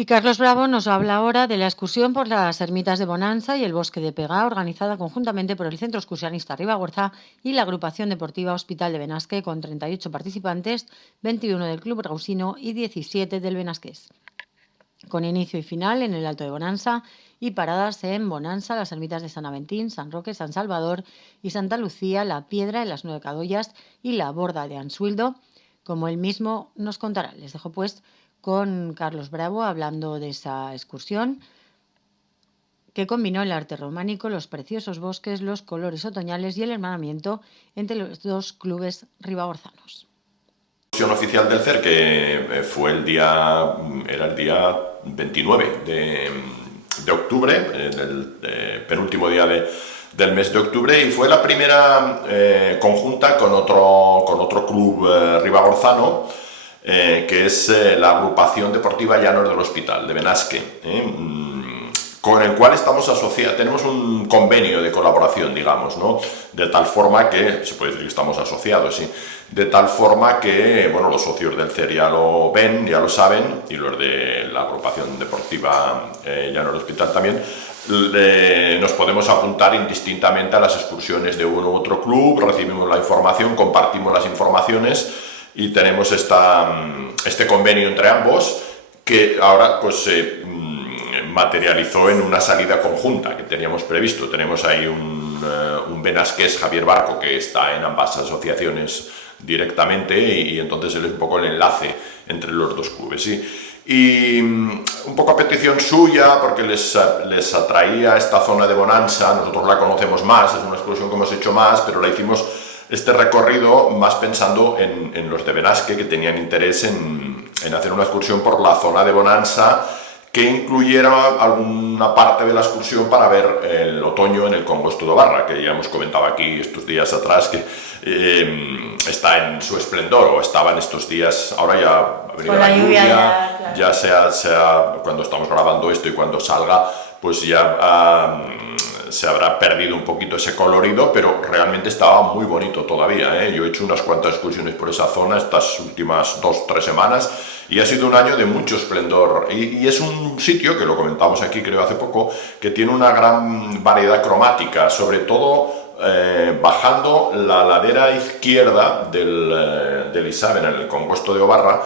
Y Carlos Bravo nos habla ahora de la excursión por las ermitas de Bonanza y el Bosque de Pega, organizada conjuntamente por el Centro Excursionista Ribagorza y la Agrupación Deportiva Hospital de Benasque, con 38 participantes, 21 del Club Rausino y 17 del Benasqués. Con inicio y final en el Alto de Bonanza y paradas en Bonanza, las ermitas de San Aventín, San Roque, San Salvador y Santa Lucía, La Piedra, en las 9 Cadollas y la Borda de Ansuildo, como él mismo nos contará. Les dejo pues con Carlos Bravo hablando de esa excursión que combinó el arte románico, los preciosos bosques, los colores otoñales y el hermanamiento entre los dos clubes ribagorzanos. Oficial del CER, que fue era el día 29 de octubre, el penúltimo día del mes de octubre, y fue la primera conjunta con otro club ribagorzano, que es la Agrupación Deportiva Llanos del Hospital de Benasque, con el cual estamos asociados, tenemos un convenio de colaboración, digamos, ¿no? De tal forma que, se puede decir que estamos asociados, sí, de tal forma que, bueno, los socios del CER ya lo ven, ya lo saben, y los de la agrupación deportiva Llanos del Hospital también, nos podemos apuntar indistintamente a las excursiones de uno u otro club, recibimos la información, compartimos las informaciones y tenemos este convenio entre ambos, que ahora pues materializó en una salida conjunta que teníamos previsto. Tenemos ahí un benasqués, Javier Barco, que está en ambas asociaciones directamente, y entonces él es un poco el enlace entre los dos clubes, ¿sí? Y un poco a petición suya, porque les atraía esta zona de Bonanza. Nosotros la conocemos más, es una excursión que hemos hecho más, pero la hicimos este recorrido más pensando en los de Benasque, que tenían interés en hacer una excursión por la zona de Bonanza que incluyera alguna parte de la excursión para ver el otoño en el Congosto de Obarra, que ya hemos comentado aquí estos días atrás, que está en su esplendor, o estaba en estos días. Ahora ya ha venido la lluvia, claro. Ya sea cuando estamos grabando esto y cuando salga, pues ya se habrá perdido un poquito ese colorido, pero realmente estaba muy bonito todavía, ¿eh? Yo he hecho unas cuantas excursiones por esa zona estas últimas 2-3 semanas, y ha sido un año de mucho esplendor, y es un sitio, que lo comentamos aquí creo hace poco, que tiene una gran variedad cromática, sobre todo bajando la ladera izquierda del Isabel, en el Congosto de Obarra.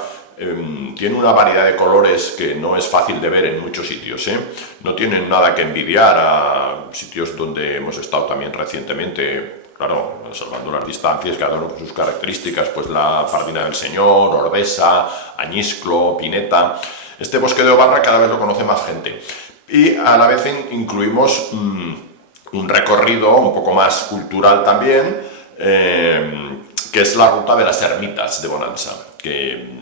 Tiene una variedad de colores que no es fácil de ver en muchos sitios, ¿eh? No tienen nada que envidiar a sitios donde hemos estado también recientemente, claro, salvando las distancias, cada uno con sus características, pues la Fardina del Señor, Ordesa, Añisclo, Pineta. Este Bosque de Obarra cada vez lo conoce más gente, y a la vez incluimos un recorrido un poco más cultural también, que es la ruta de las ermitas de Bonanza, que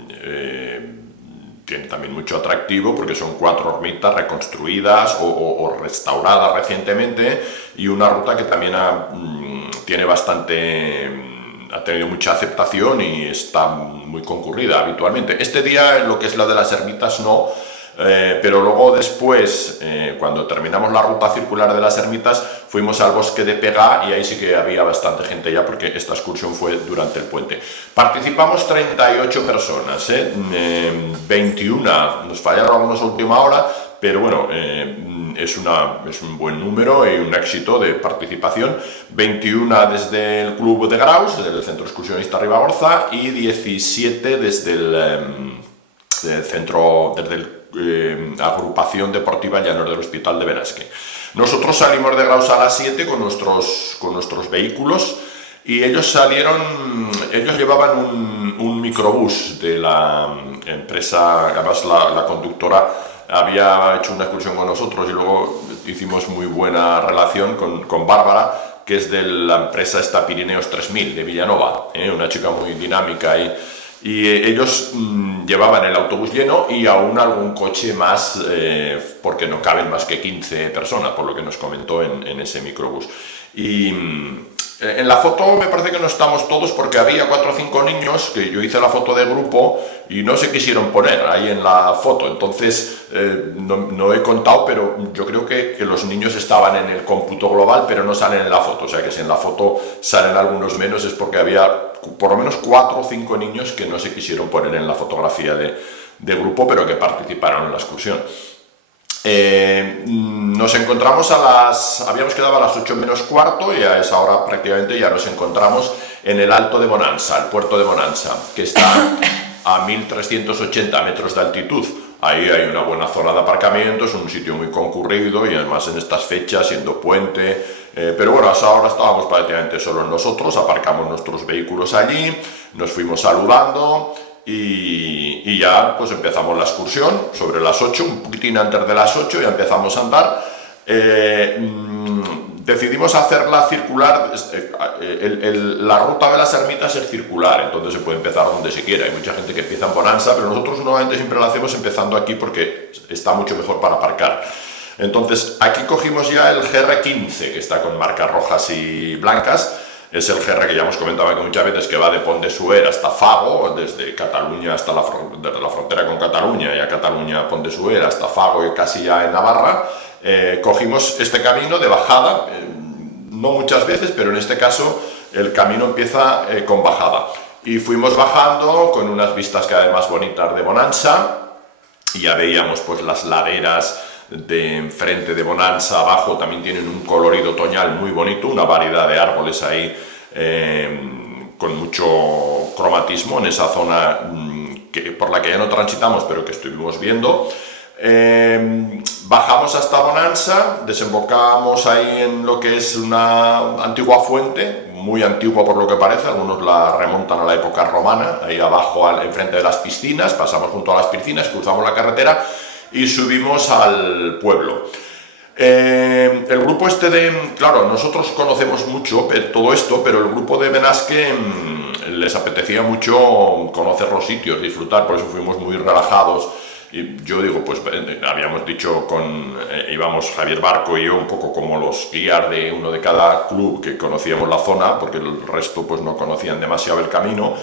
tiene también mucho atractivo porque son 4 ermitas reconstruidas o restauradas recientemente, y una ruta que también ha tenido mucha aceptación y está muy concurrida habitualmente. Este día, lo que es la de las ermitas, no, pero luego después, cuando terminamos la ruta circular de las ermitas, fuimos al Bosque de Pega, y ahí sí que había bastante gente ya, porque esta excursión fue durante el puente. Participamos 38 personas, 21 nos fallaron algunos a última hora, pero bueno, es un buen número y un éxito de participación. 21 desde el Club de Graus, del Centro Excursionista Ribagorza, y 17 desde Agrupación Deportiva Llanos del Hospital de Benasque. Nosotros salimos de Graus a las 7 con nuestros vehículos, y ellos llevaban un microbús de la empresa. Además la conductora había hecho una excursión con nosotros, y luego hicimos muy buena relación con Bárbara, que es de la empresa esta Pirineos 3000 de Villanova, una chica muy dinámica, y ellos llevaban el autobús lleno y aún algún coche más, porque no caben más que 15 personas, por lo que nos comentó en ese microbús. Y en la foto me parece que no estamos todos, porque había 4 o 5 niños, que yo hice la foto de grupo y no se quisieron poner ahí en la foto. Entonces no he contado, pero yo creo que los niños estaban en el cómputo global, pero no salen en la foto. O sea que si en la foto salen algunos menos, es porque había por lo menos 4 o 5 niños que no se quisieron poner en la fotografía de grupo, pero que participaron en la excursión. Nos encontramos habíamos quedado a las 8 menos cuarto y a esa hora prácticamente ya nos encontramos en el Alto de Bonanza, el puerto de Bonanza, que está a 1380 metros de altitud. Ahí hay una buena zona de aparcamiento, es un sitio muy concurrido y además en estas fechas, siendo puente, pero bueno, a esa hora estábamos prácticamente solo nosotros, aparcamos nuestros vehículos allí, nos fuimos saludando y ya pues empezamos la excursión sobre las 8, un poquitín antes de las 8 ya empezamos a andar. Decidimos hacerla circular, la ruta de las ermitas es circular, entonces se puede empezar donde se quiera. Hay mucha gente que empieza en Bonanza, pero nosotros normalmente siempre la hacemos empezando aquí porque está mucho mejor para aparcar. Entonces aquí cogimos ya el GR15, que está con marcas rojas y blancas. Es el GR que ya hemos comentado aquí muchas veces, que va de Pont de Suert hasta Fago, desde Cataluña hasta desde la frontera con Cataluña y a Cataluña, Pont de Suert, hasta Fago y casi ya en Navarra. Cogimos este camino de bajada, no muchas veces, pero en este caso el camino empieza con bajada. Y fuimos bajando con unas vistas cada vez más bonitas de Bonanza, y ya veíamos pues las laderas de enfrente de Bonanza. Abajo también tienen un colorido otoñal muy bonito, una variedad de árboles ahí con mucho cromatismo en esa zona por la que ya no transitamos, pero que estuvimos viendo. Bajamos hasta Bonanza, desembocamos ahí en lo que es una antigua fuente, muy antigua por lo que parece, algunos la remontan a la época romana. Ahí abajo, enfrente de las piscinas, pasamos junto a las piscinas, cruzamos la carretera y subimos al pueblo. El grupo claro, nosotros conocemos mucho todo esto, pero el grupo de Benasque les apetecía mucho conocer los sitios, disfrutar, por eso fuimos muy relajados. Y yo digo, pues habíamos dicho íbamos Javier Barco y yo un poco como los guías de uno de cada club, que conocíamos la zona, porque el resto pues no conocían demasiado el camino,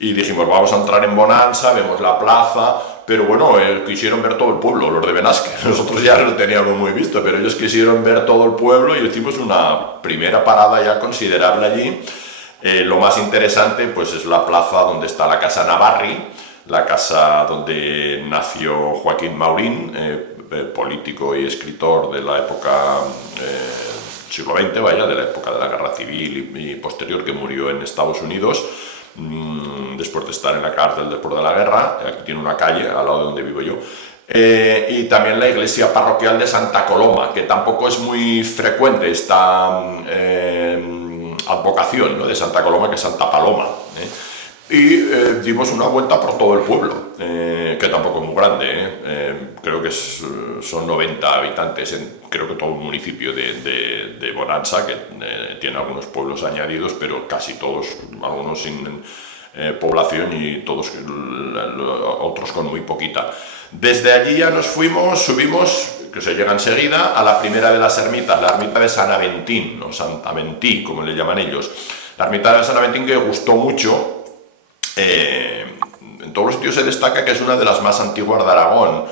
y dijimos, vamos a entrar en Bonanza, vemos la plaza, pero bueno, quisieron ver todo el pueblo, los de Benasque. Nosotros ya lo teníamos muy visto, pero ellos quisieron ver todo el pueblo y hicimos una primera parada ya considerable allí. Lo más interesante pues es la plaza donde está la Casa Navarri, la casa donde nació Joaquín Maurín, político y escritor de la época siglo XX, vaya, de la época de la Guerra Civil y posterior, que murió en Estados Unidos después de estar en la cárcel después de la guerra. Aquí tiene una calle al lado de donde vivo yo. Y también la iglesia parroquial de Santa Coloma, que tampoco es muy frecuente esta advocación, ¿no?, de Santa Coloma, que es Santa Paloma. Y dimos una vuelta por todo el pueblo, que tampoco es muy grande, creo que son 90 habitantes, creo que todo el municipio de Bonanza, que tiene algunos pueblos añadidos, pero casi todos, algunos sin población y todos otros con muy poquita. Desde allí ya nos subimos, que se llega enseguida, a la primera de las ermitas, la ermita de San Aventín, o Sant Aventí, como le llaman ellos. La ermita de San Aventín, que gustó mucho. En todos los sitios se destaca que es una de las más antiguas de Aragón.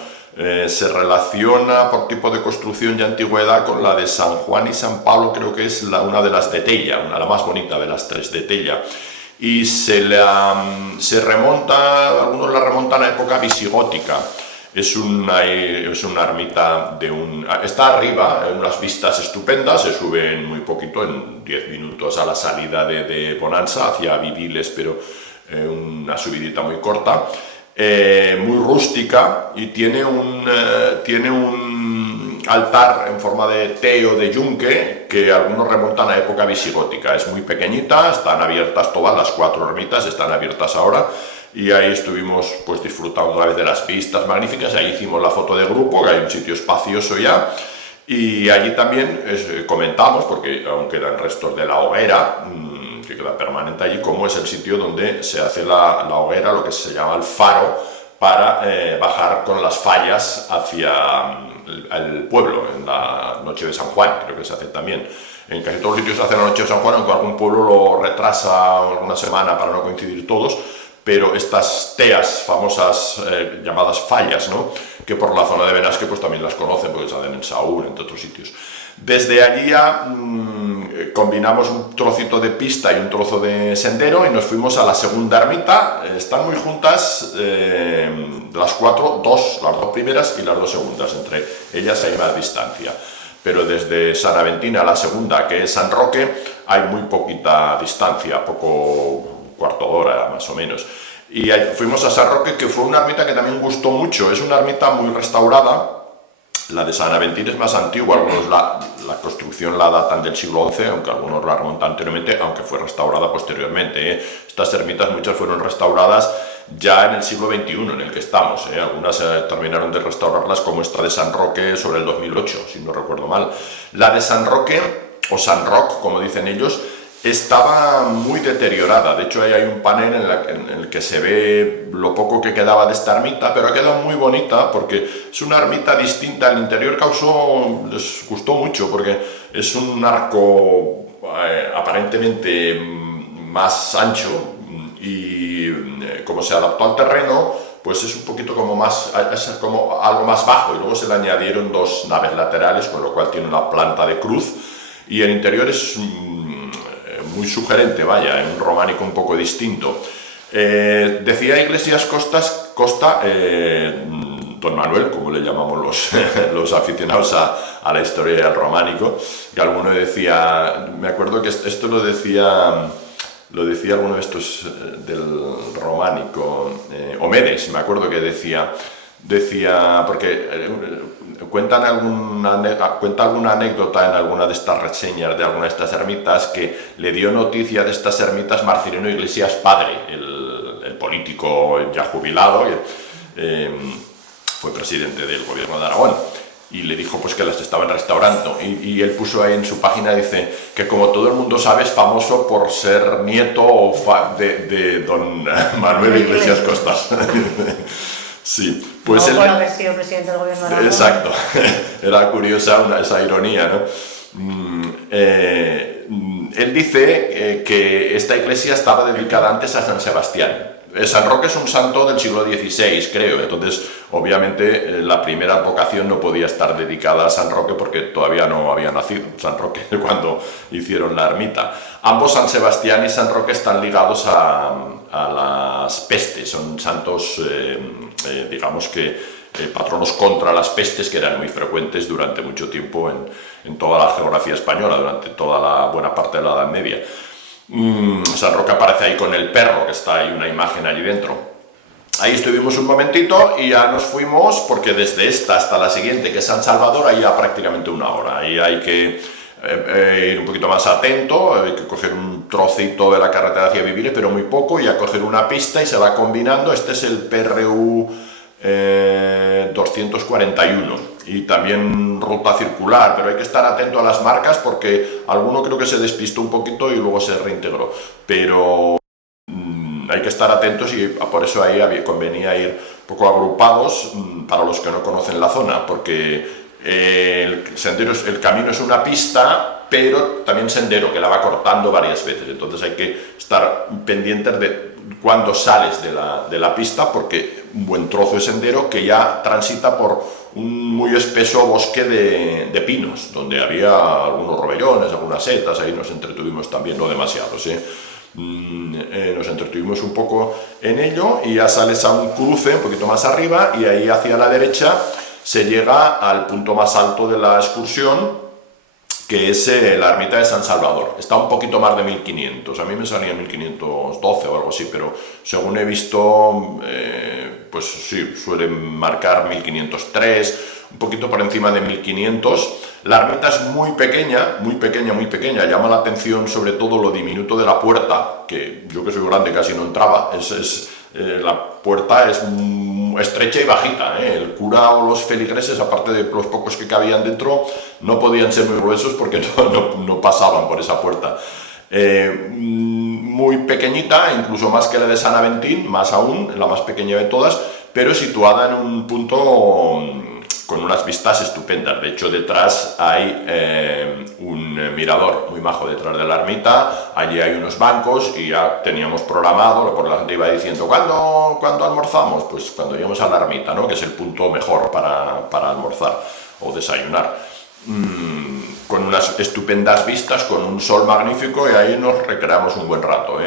Se relaciona por tipo de construcción y antigüedad con la de San Juan y San Pablo, creo que es una de las de Tella, una de las más bonitas de las tres de Tella. Y se remonta, algunos la remontan a época visigótica. Es una ermita está arriba, en unas vistas estupendas, se suben muy poquito, en 10 minutos a la salida de Bonanza, hacia Viviles, pero una subidita muy corta, muy rústica, y tiene un altar en forma de T o de yunque, que algunos remontan a época visigótica. Es muy pequeñita, están abiertas todas las 4 ermitas, están abiertas ahora, y ahí estuvimos pues disfrutando una vez de las vistas magníficas. Ahí hicimos la foto de grupo, que hay un sitio espacioso ya, y allí también comentamos, porque aún quedan restos de la hoguera, que queda permanente allí, como es el sitio donde se hace la hoguera, lo que se llama el faro, para bajar con las fallas hacia el pueblo, en la noche de San Juan, creo que se hace también. En casi todos los sitios se hace la noche de San Juan, aunque algún pueblo lo retrasa alguna semana para no coincidir todos, pero estas teas famosas llamadas fallas, ¿no?, que por la zona de Benasque pues también las conocen, porque se hacen en Saúl, entre otros sitios. Desde allí ya combinamos un trocito de pista y un trozo de sendero y nos fuimos a la segunda ermita. Están muy juntas las cuatro, las dos primeras y las dos segundas, entre ellas hay más distancia. Pero desde San Aventín a la segunda, que es San Roque, hay muy poquita distancia, cuarto de hora más o menos. Y fuimos a San Roque, que fue una ermita que también gustó mucho. Es una ermita muy restaurada. La de San Aventín es más antigua, algunos la construcción la datan del siglo XI, aunque algunos la remontan anteriormente, aunque fue restaurada posteriormente. Estas ermitas muchas fueron restauradas ya en el siglo XXI en el que estamos. Algunas terminaron de restaurarlas, como esta de San Roque sobre el 2008, si no recuerdo mal. La de San Roque, o San Roc, como dicen ellos, estaba muy deteriorada. De hecho, ahí hay un panel en el que se ve lo poco que quedaba de esta ermita, pero ha quedado muy bonita porque es una ermita distinta. El interior les gustó mucho porque es un arco aparentemente más ancho y como se adaptó al terreno, pues es un poquito como algo más bajo, y luego se le añadieron dos naves laterales, con lo cual tiene una planta de cruz, y el interior es muy sugerente, vaya, un románico un poco distinto. Decía Iglesias Costa, Don Manuel, como le llamamos los aficionados a la historia y al románico, que alguno decía, me acuerdo que esto lo decía alguno de estos del románico, Omedes, me acuerdo que decía porque cuenta alguna anécdota en alguna de estas reseñas de alguna de estas ermitas, que le dio noticia de estas ermitas Marcelino Iglesias padre, el político ya jubilado, fue presidente del gobierno de Aragón, y le dijo pues que las estaban restaurando, y él puso ahí en su página, dice que como todo el mundo sabe es famoso por ser nieto de don Manuel Iglesias Costas. Sí, pues no por haber sido presidente del gobierno de Aragón. Exacto, era curiosa esa ironía, ¿no? Él dice que esta iglesia estaba dedicada antes a San Sebastián. San Roque es un santo del siglo XVI, creo, entonces obviamente la primera advocación no podía estar dedicada a San Roque porque todavía no había nacido San Roque cuando hicieron la ermita. Ambos, San Sebastián y San Roque, están ligados a las pestes, son santos, digamos que patronos contra las pestes, que eran muy frecuentes durante mucho tiempo en toda la geografía española, durante toda la buena parte de la Edad Media. San Roque aparece ahí con el perro, que está ahí una imagen allí dentro. Ahí estuvimos un momentito y ya nos fuimos, porque desde esta hasta la siguiente, que es San Salvador, ahí ya prácticamente una hora. Ahí hay que ir un poquito más atento, hay que coger un trocito de la carretera hacia Viviles, pero muy poco, y a coger una pista y se va combinando. Este es el PRU 241 y también ruta circular, pero hay que estar atento a las marcas porque alguno creo que se despistó un poquito y luego se reintegró, pero hay que estar atentos, y por eso ahí convenía ir un poco agrupados para los que no conocen la zona, porque el camino es una pista, pero también sendero que la va cortando varias veces, entonces hay que estar pendientes de cuando sales de la pista, porque un buen trozo de sendero que ya transita por un muy espeso bosque de pinos, donde había algunos robellones, algunas setas. Ahí nos entretuvimos también, no demasiados, nos entretuvimos un poco en ello, y ya sales a un cruce un poquito más arriba, y ahí hacia la derecha se llega al punto más alto de la excursión, que es la ermita de San Salvador. Está un poquito más de 1500, a mí me salía 1512 o algo así, pero según he visto, pues sí, suelen marcar 1503, un poquito por encima de 1500. La ermita es muy pequeña, muy pequeña, muy pequeña. Llama la atención sobre todo lo diminuto de la puerta, que yo, que soy grande, casi no entraba. La puerta es estrecha y bajita, El cura o los feligreses, aparte de los pocos que cabían dentro, no podían ser muy gruesos porque no pasaban por esa puerta. Muy pequeñita, incluso más que la de San Aventín, más aún, la más pequeña de todas, pero situada en un punto con unas vistas estupendas. De hecho, detrás hay un mirador muy majo detrás de la ermita. Allí hay unos bancos y ya teníamos programado, por la gente iba diciendo, ¿cuándo almorzamos? Pues cuando lleguemos a la ermita, ¿no? Que es el punto mejor para almorzar o desayunar. Con unas estupendas vistas, con un sol magnífico, y ahí nos recreamos un buen rato,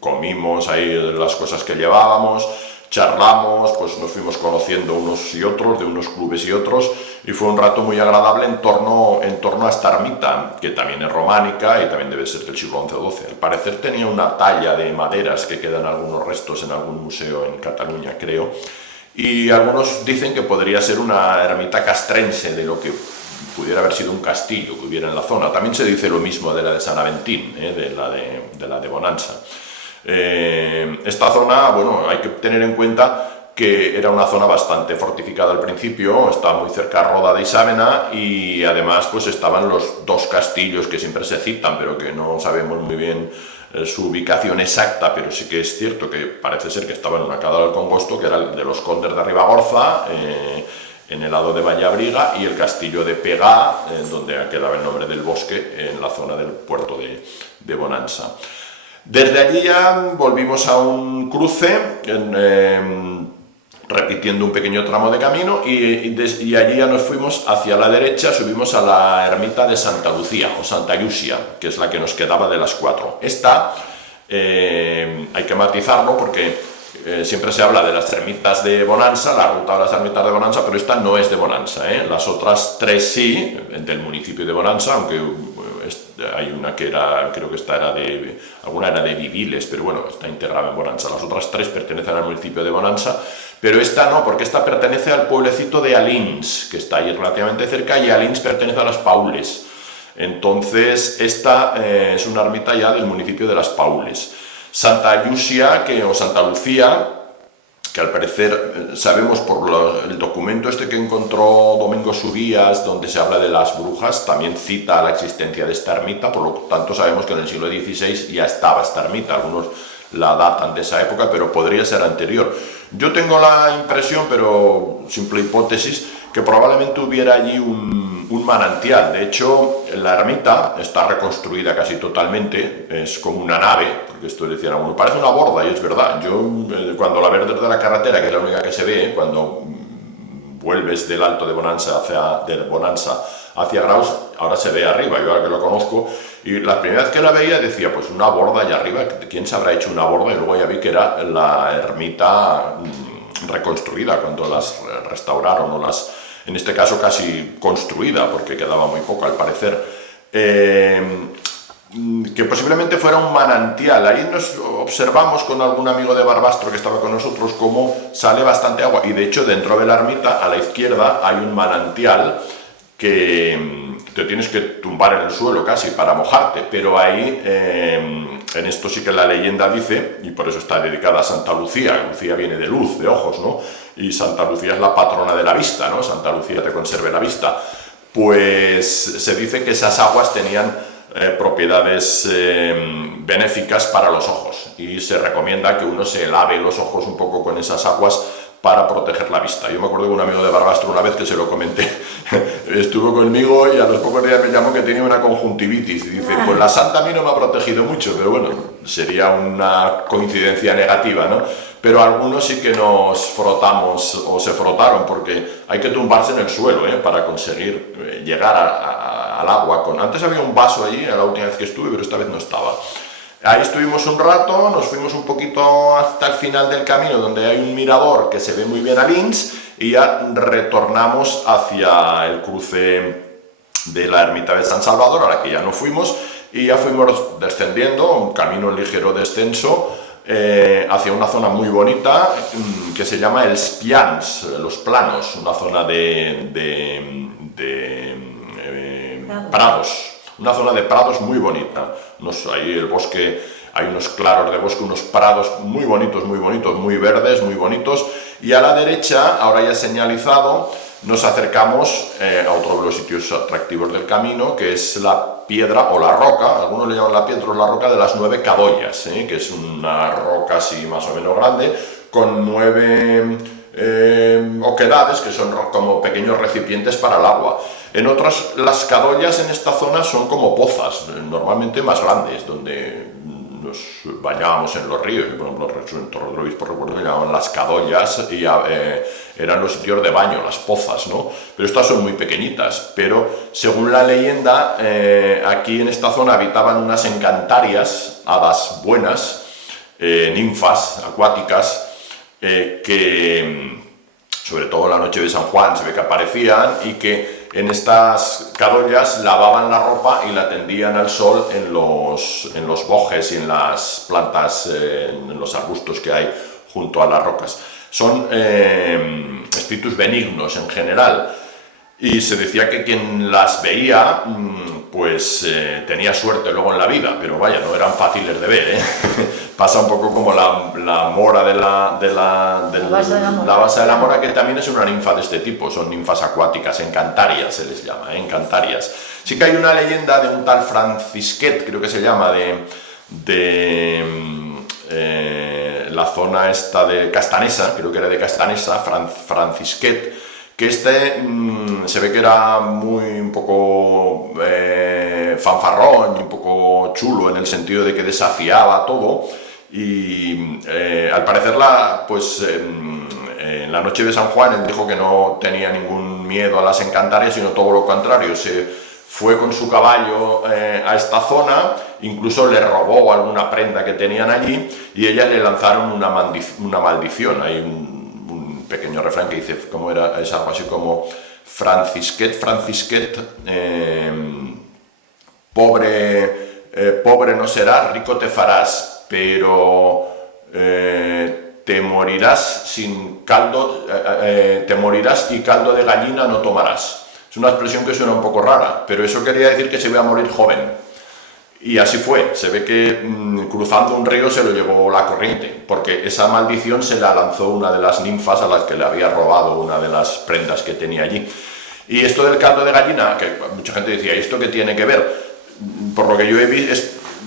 comimos ahí las cosas que llevábamos, charlamos, pues nos fuimos conociendo unos y otros, de unos clubes y otros, y fue un rato muy agradable en torno a esta ermita, que también es románica y también debe ser del siglo XI o XII. Al parecer tenía una talla de maderas que quedan algunos restos en algún museo en Cataluña, creo, y algunos dicen que podría ser una ermita castrense de lo que pudiera haber sido un castillo que hubiera en la zona. También se dice lo mismo de la de San Aventín, de la de Bonansa. Esta zona, bueno, hay que tener en cuenta que era una zona bastante fortificada al principio, estaba muy cerca a Roda de Isávena, y además pues estaban los dos castillos que siempre se citan, pero que no sabemos muy bien su ubicación exacta, pero sí que es cierto que parece ser que estaba en una cala del Congosto, que era el de los condes de Ribagorza, en el lado de Vallabriga, y el castillo de Pegá, donde quedaba el nombre del bosque, en la zona del puerto de Bonansa. Desde allí ya volvimos a un cruce, repitiendo un pequeño tramo de camino, y allí ya nos fuimos hacia la derecha, subimos a la ermita de Santa Lucía, o Santa Llúcia, que es la que nos quedaba de las cuatro. Esta hay que matizarlo porque siempre se habla de las ermitas de Bonansa, la ruta de las ermitas de Bonansa, pero esta no es de Bonansa, Las otras tres sí, del municipio de Bonansa, aunque hay una que era, creo que esta era alguna era de Viviles, pero bueno, está integrada en Bonansa. Las otras tres pertenecen al municipio de Bonansa, pero esta no, porque esta pertenece al pueblecito de Alins, que está ahí relativamente cerca, y Alins pertenece a Las Paules. Entonces, esta es una ermita ya del municipio de Las Paules. Santa Llúcia, o Santa Lucía, que al parecer sabemos por el documento que encontró Domingo Subías, donde se habla de las brujas, también cita la existencia de esta ermita, por lo tanto sabemos que en el siglo XVI ya estaba esta ermita. Algunos la datan de esa época, pero podría ser anterior. Yo tengo la impresión, pero simple hipótesis, que probablemente hubiera allí un manantial. De hecho, la ermita está reconstruida casi totalmente, es como una nave, porque esto decía uno, parece una borda, y es verdad. Yo cuando la ves desde la carretera, que es la única que se ve, cuando vuelves del Alto de Bonansa hacia Graus, ahora se ve arriba, yo ahora que lo conozco, y la primera vez que la veía decía, pues una borda allá arriba, ¿quién se habrá hecho una borda? Y luego ya vi que era la ermita reconstruida, cuando las restauraron, o en este caso casi construida, porque quedaba muy poco al parecer, que posiblemente fuera un manantial. Ahí nos observamos con algún amigo de Barbastro que estaba con nosotros cómo sale bastante agua, y de hecho dentro de la ermita, a la izquierda, hay un manantial que te tienes que tumbar en el suelo casi para mojarte, pero ahí, en esto sí que la leyenda dice, y por eso está dedicada a Santa Lucía. Lucía viene de luz, de ojos, ¿no? Y Santa Lucía es la patrona de la vista, ¿no? Santa Lucía te conserve la vista. Pues se dice que esas aguas tenían propiedades benéficas para los ojos, y se recomienda que uno se lave los ojos un poco con esas aguas para proteger la vista. Yo me acuerdo de un amigo de Barbastro una vez que se lo comenté, estuvo conmigo y a los pocos días me llamó que tenía una conjuntivitis, y dice, pues la santa a mí no me ha protegido mucho, pero bueno, sería una coincidencia negativa, ¿no? Pero algunos sí que nos frotamos, o se frotaron, porque hay que tumbarse en el suelo, para conseguir llegar al agua. Antes había un vaso allí, la última vez que estuve, pero esta vez no estaba. Ahí estuvimos un rato, nos fuimos un poquito hasta el final del camino, donde hay un mirador que se ve muy bien a Lins, y ya retornamos hacia el cruce de la ermita de San Salvador, a la que ya no fuimos, y ya fuimos descendiendo, un camino en ligero descenso, hacia una zona muy bonita que se llama Els Pians, los Planos, una zona de prados. Una zona de prados muy bonita. Ahí el bosque, hay unos claros de bosque, unos prados muy bonitos, muy verdes, muy bonitos. Y a la derecha, ahora ya señalizado, nos acercamos a otro de los sitios atractivos del camino, que es la piedra o la roca, algunos le llaman la piedra o la roca de las 9 Cadollas, que es una roca así más o menos grande, con 9 oquedades, que son como pequeños recipientes para el agua. En otras, las cadollas en esta zona son como pozas, normalmente más grandes, donde nos bañábamos en los ríos. Por ejemplo, en Torre del Obispo recuerdo que llamaban las cadollas y eran los sitios de baño, las pozas, ¿no? Pero estas son muy pequeñitas, pero según la leyenda, aquí en esta zona habitaban unas encantarias, hadas buenas, ninfas acuáticas, que sobre todo en la noche de San Juan se ve que aparecían y que en estas cadollas lavaban la ropa y la tendían al sol en los bojes y en las plantas, en los arbustos que hay junto a las rocas. Son espíritus benignos en general, y se decía que quien las veía pues tenía suerte luego en la vida, pero vaya, no eran fáciles de ver, ¿eh? Pasa un poco como la mora de la basa de la mora, que también es una ninfa de este tipo, son ninfas acuáticas, encantarias se les llama, encantarias. Sí que hay una leyenda de un tal Francisquet, creo que se llama, de la zona esta de Castanesa, creo que era de Castanesa, Francisquet, que se ve que era un poco fanfarrón y un poco chulo en el sentido de que desafiaba todo, y al parecer en la noche de San Juan él dijo que no tenía ningún miedo a las encantarias, sino todo lo contrario, se fue con su caballo a esta zona, incluso le robó alguna prenda que tenían allí y ellas le lanzaron una maldición. Hay un pequeño refrán que dice, ¿cómo era? Es algo así como Francisquet, pobre no serás, rico te farás, pero te morirás sin caldo, te morirás y caldo de gallina no tomarás. Es una expresión que suena un poco rara, pero eso quería decir que se iba a morir joven. Y así fue, se ve que cruzando un río se lo llevó la corriente, porque esa maldición se la lanzó una de las ninfas a las que le había robado una de las prendas que tenía allí. Y esto del caldo de gallina, que mucha gente decía, ¿y esto qué tiene que ver? Por lo que yo he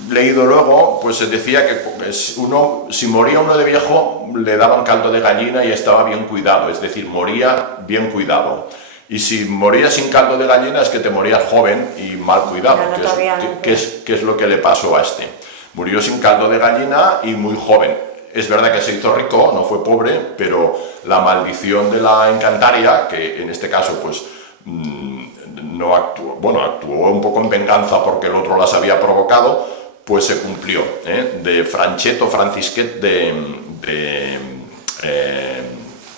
leído luego, pues se decía que si moría uno de viejo, le daban caldo de gallina y estaba bien cuidado, es decir, moría bien cuidado. Y si morías sin caldo de gallina es que te morías joven y mal cuidado, que es lo que le pasó a este. Murió sin caldo de gallina y muy joven. Es verdad que se hizo rico, no fue pobre, pero la maldición de la encantaria, que en este caso pues no actuó, actuó un poco en venganza porque el otro las había provocado, pues se cumplió, de Francisquet de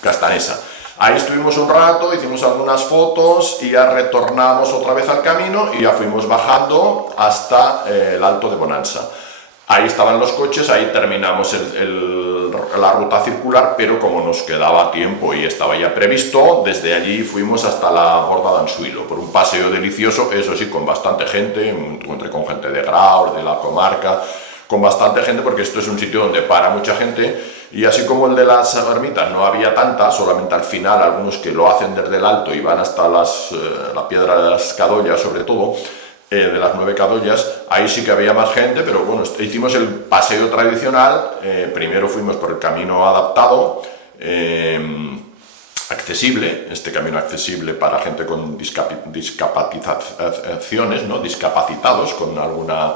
Castanesa. Ahí estuvimos un rato, hicimos algunas fotos y ya retornamos otra vez al camino y ya fuimos bajando hasta el Alto de Bonanza. Ahí estaban los coches, ahí terminamos la ruta circular, pero como nos quedaba tiempo y estaba ya previsto, desde allí fuimos hasta la Borda de Ansuilo, por un paseo delicioso, eso sí, con bastante gente, encontré con gente de Graus, de la comarca, con bastante gente, porque esto es un sitio donde para mucha gente. Y así como el de las ermitas no había tanta, solamente al final algunos que lo hacen desde el alto y van hasta la piedra de las cadollas, sobre todo, de las 9 cadollas, ahí sí que había más gente, pero bueno, hicimos el paseo tradicional. Primero fuimos por el camino adaptado, accesible, este camino accesible para gente con discapacitaciones, ¿no? Discapacitados, con alguna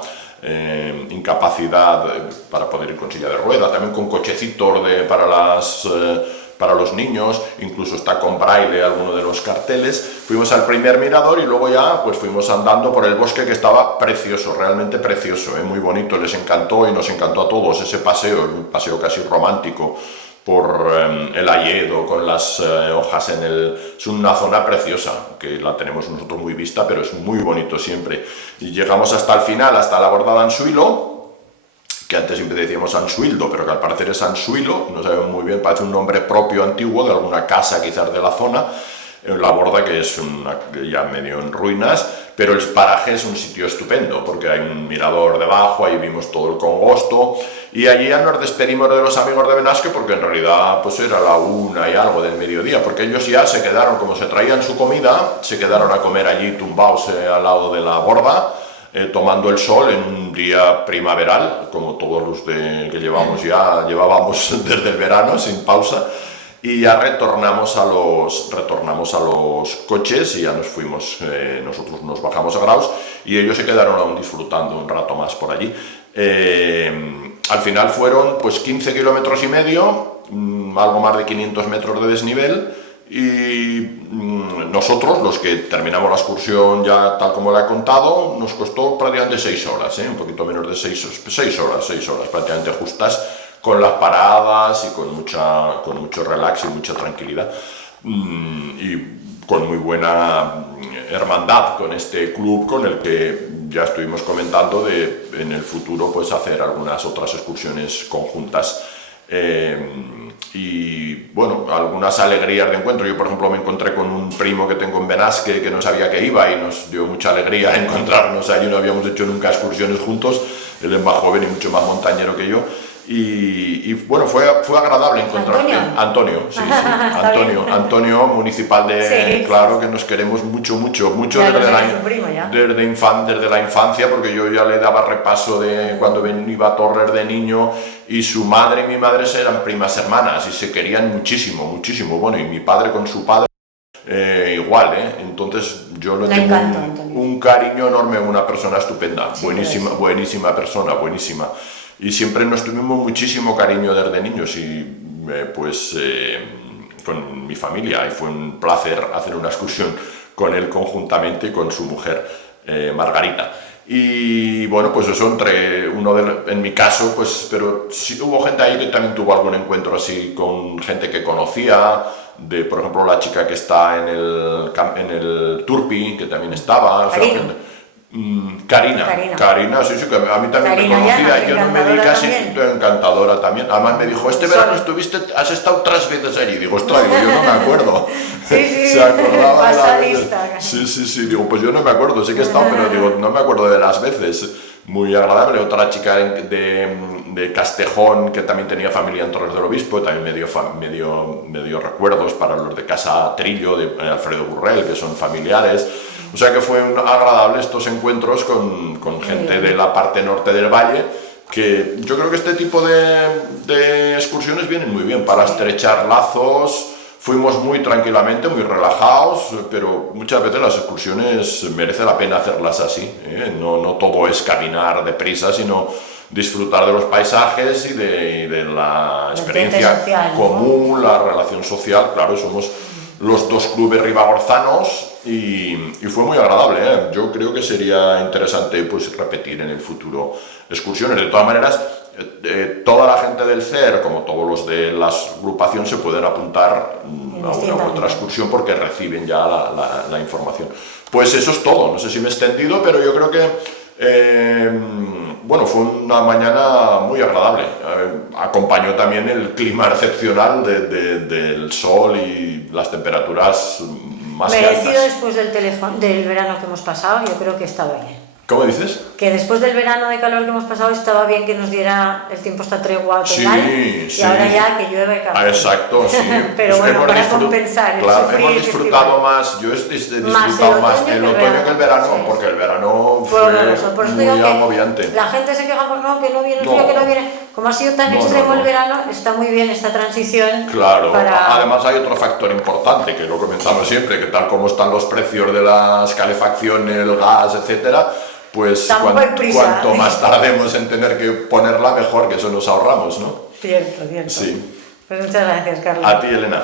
incapacidad para poder ir con silla de rueda, también con cochecitos para los niños, incluso está con braille alguno de los carteles. Fuimos al primer mirador y luego ya pues fuimos andando por el bosque, que estaba precioso, realmente precioso, muy bonito, les encantó y nos encantó a todos ese paseo, un paseo casi romántico por el hayedo con las hojas es una zona preciosa que la tenemos nosotros muy vista, pero es muy bonito siempre. Y llegamos hasta el final, hasta la Borda de Ansuilo, que antes siempre decíamos Ansuildo, pero que al parecer es Ansuilo, no sabemos muy bien, parece un nombre propio antiguo de alguna casa quizás de la zona. La Borda, que es ya medio en ruinas, pero el paraje es un sitio estupendo, porque hay un mirador debajo, ahí vimos todo el Congosto, y allí ya nos despedimos de los amigos de Benasque, porque en realidad pues era la 1 y algo del mediodía, porque ellos ya se quedaron, como se traían su comida, se quedaron a comer allí tumbados al lado de la Borda, tomando el sol en un día primaveral, como todos los que llevábamos desde el verano, sin pausa. Y ya retornamos a los coches y ya nos fuimos, nosotros nos bajamos a Graus y ellos se quedaron aún disfrutando un rato más por allí. Al final fueron pues 15 kilómetros y medio, algo más de 500 metros de desnivel, y nosotros, los que terminamos la excursión ya tal como la he contado, nos costó prácticamente 6 horas, un poquito menos de 6 horas prácticamente justas, con las paradas y con mucho relax y mucha tranquilidad, y con muy buena hermandad con este club con el que ya estuvimos comentando de en el futuro pues hacer algunas otras excursiones conjuntas. Y bueno, algunas alegrías de encuentro. Yo, por ejemplo, me encontré con un primo que tengo en Benasque que no sabía que iba y nos dio mucha alegría encontrarnos allí. No habíamos hecho nunca excursiones juntos, él es más joven y mucho más montañero que yo. Y bueno, fue agradable encontrarme. Antonio. Sí, Antonio, municipal de... Sí. Claro que nos queremos mucho Ya desde la infancia, porque yo ya le daba repaso de cuando iba a Torres de niño, y su madre y mi madre eran primas hermanas y se querían muchísimo. Bueno, y mi padre con su padre igual, entonces yo le tengo un cariño enorme, una persona estupenda, sí, buenísima persona, buenísima. Y siempre nos tuvimos muchísimo cariño desde niños y con mi familia, y fue un placer hacer una excursión con él conjuntamente y con su mujer Margarita. Y bueno, pues eso en mi caso, pues, pero sí hubo gente ahí que también tuvo algún encuentro así con gente que conocía, por ejemplo la chica que está en el Turpi, que también estaba. Karina, sí, que a mí también me conocía, yo no me di casi, encantadora también. Además me dijo, este verano has estado 3 veces allí. Digo, ostras, yo no me acuerdo. Sí, se acordaba de la lista. Sí, digo, pues yo no me acuerdo, sí que he estado, pero digo, no me acuerdo de las veces. Muy agradable. Otra chica de Castejón que también tenía familia en Torres del Obispo, también me dio recuerdos para los de Casa Trillo, de Alfredo Burrell, que son familiares. O sea que fue agradable estos encuentros con gente de la parte norte del valle, que yo creo que este tipo de excursiones vienen muy bien para estrechar lazos. Fuimos muy tranquilamente, muy relajados, pero muchas veces las excursiones merece la pena hacerlas así, No todo es caminar deprisa, sino disfrutar de los paisajes y de la experiencia social, común, la relación social. Claro, somos los 2 clubes ribagorzanos y fue muy agradable, Yo creo que sería interesante pues repetir en el futuro excursiones. De todas maneras, toda la gente del CER, como todos los de la agrupación, se pueden apuntar a una u otra excursión porque reciben ya la información. Pues eso es todo, no sé si me he extendido, pero yo creo que bueno, fue una mañana muy agradable. Acompañó también el clima excepcional del sol y las temperaturas más merecido altas. Después del verano que hemos pasado, yo creo que estaba bien. ¿Cómo dices? Que después del verano de calor que hemos pasado estaba bien que nos diera el tiempo esta tregua otoñal, y ahora ya que llueve café. Exacto, sí. Pero pues bueno, para compensar claro, hemos disfrutado más, yo he disfrutado más el otoño que el verano, sí, porque el verano fue muy agobiante. La gente se queja que no viene el frío, que no viene. Como ha sido tan extremo el verano, está muy bien esta transición. Claro, además hay otro factor importante que lo comentamos siempre, que tal como están los precios de las calefacciones, el gas, etcétera, pues cuanto más tardemos en tener que ponerla, mejor, que eso nos ahorramos, ¿no? Cierto. Sí. Pues muchas gracias, Carlos. A ti, Elena.